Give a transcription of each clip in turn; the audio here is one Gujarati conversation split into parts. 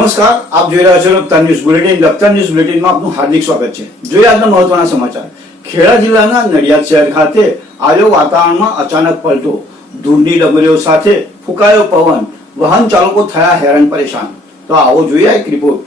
નમસ્કાર, આપ જોઈ રહ્યા છો Lakhtar news bulletin. Lakhtar news બુલેટિનમાં આપનું હાર્દિક સ્વાગત છે. જોઈએ આજના મહત્વના સમાચાર. ખેડા જિલ્લાના નડિયાદ શહેર ખાતે આવ્યો વાતાવરણમાં અચાનક પલટો. ધૂળની ડમરીઓ સાથે ફૂંકાયો પવન. વાહન ચાલકો થયા હેરાન પરેશાન. તો આવો જોઈએ એક રિપોર્ટ.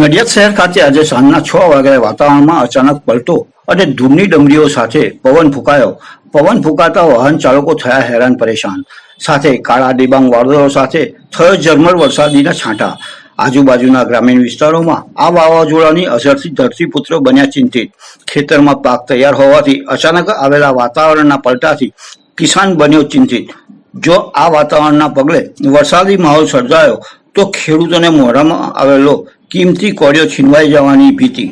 નડિયાદ શહેર ખાતે આજે સાંજના 6 વાગ્યે વાતાવરણમાં અચાનક પલટો અને ધૂળની ડમરીઓ સાથે પવન ફૂંકાયો. પવન ફૂંકાતા વાહન ચાલકો થયા હેરાન પરેશાન. સાથે કાળા ડિબાંગ વાદળો સાથે થયો ઝરમર વરસાદીના છાંટા. આજુબાજુના ગ્રામીણ વિસ્તારોમાં આ વાવાઝોડાની અસરથી ધરતીપુત્રો બન્યા ચિંતિત. ખેતરમાં પાક તૈયાર હોવાથી અચાનક આવેલા વાતાવરણના પલટાથી કિસાન બન્યો ચિંતિત. જો આ વાતાવરણના પગલે વરસાદી માહોલ સર્જાયો તો ખેડૂતોને મોઢામાં આવેલો કિંમતી કોળિયો છીનવાઈ જવાની ભીતિ.